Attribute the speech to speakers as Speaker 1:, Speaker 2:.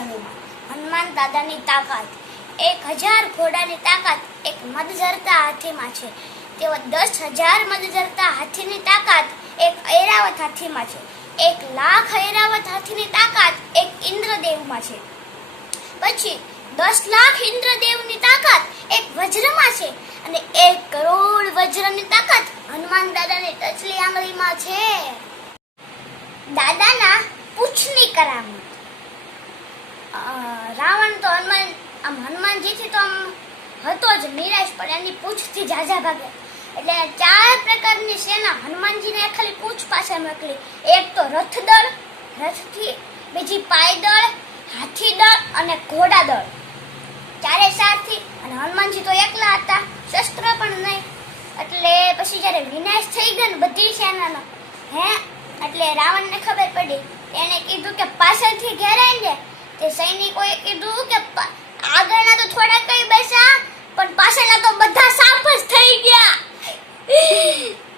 Speaker 1: મહિમાં હનુમાન દાદાની તાકાત. એક હજાર ઘોડાની તાકાત એક મદઝરતા હાથીમાં છે. તેઓ દસ હજાર મદઝરતા હાથીની તાકાત એક ઐરાવત હાથીમાં છે. એક લાખ ઐરાવત હાથીની તાકાત એક ઇન્દ્રદેવમાં છે. પછી દસ લાખ ઇન્દ્રદેવની તાકાત એક વજ્રમાં છે. અને એક કરોડ વજ્રની તાકાત હનુમાન દાદાની ટચલી આંગળીમાં છે. દાદાના પૂછની કરામત. રાવણ તો હનુમાન, આમ હનુમાનજીથી તો આમ હતો જ નિરાશ, પણ એની પૂછથી જાજા ભાગે. એટલે ચાર પ્રકારની સેના હનુમાનજીને ખાલી પૂછ પાછળ મોકલી. એક તો રથદળ, રથથી બીજી પાયદળ હાથીદળ અને ઘોડાદળ ચારે સારથી, અને હનુમાનજી તો એકલા હતા, શસ્ત્ર પણ નહીં. એટલે પછી જ્યારે વિનાશ થઈ ગયો ને બધી સેનાનો, હે, એટલે રાવણને ખબર પડી. એણે કીધું કે પાછળથી ઘેરાઈ ને તે સૈનિકોએ કીધું કે પા-